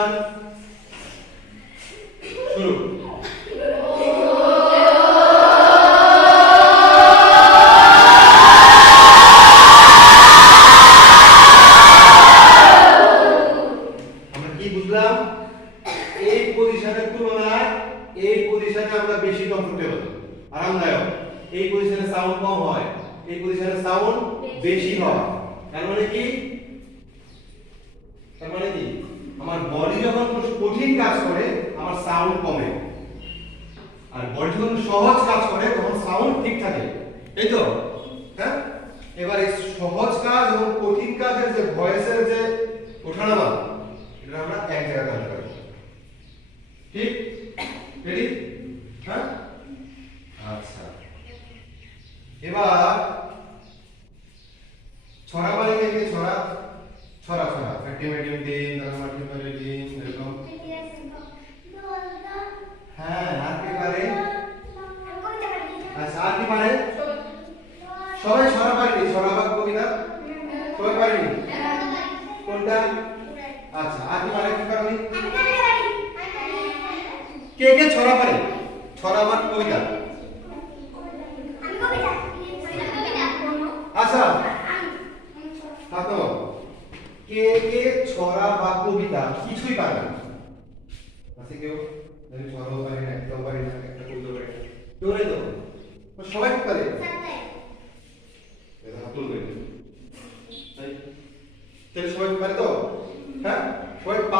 পরিষ্কার শুরু। আমরা কি বুঝলাম? এই পজিশনের তুলনায় এই পজিশনে আমরা বেশি কমফোর্টেবল, আরামদায়ক। এই পজিশনে সাউন্ড কম হয়, এই পজিশনে সাউন্ড বেশি হয়। তার মানে কি? তার মানে কি আমার বডি যখন কঠিন কাজ করে আমার সাউন্ড কমে, আর বডি যখন সহজ কাজ করে তখন সাউন্ড ঠিক থাকে, এই তো? হ্যাঁ, এবার এই সহজ কাজ এবং কঠিন কাজের যে ভয়েসের যে ওঠানামা, এটা আমরা এক জায়গায় আনতে পারি। ঠিক? রেডি? হ্যাঁ, আচ্ছা। এবার ছড়া বাড়ি থেকে ছড়া ছড়া ছড়া ফ্যাটি মিডিয়াম দিন, নরমাল মাল্টি দিন, এরকম। হ্যাঁ, আর কি পারে? আচ্ছা, আর কি পারে? সবাই ছড়া পারেনি? ছড়া বা কবিতা সবাই পারেনি? কোনটা? আচ্ছা, আর কি পারে? কি পারেনি? কে কে ছড়া পারে? ছড়া বা কবিতা? আচ্ছা, তো কে কে ছড়া বা কবিতা কিছুই পারে না? আছে কেউ? আমি ছড়াও পারি না, একটাও পারি না, একটা কবিতা পারি না, কেউ নেই তো? সবাই পারে? এটা হাত তুলবে, তাই? সবাই পারে তো? হ্যাঁ, সবাই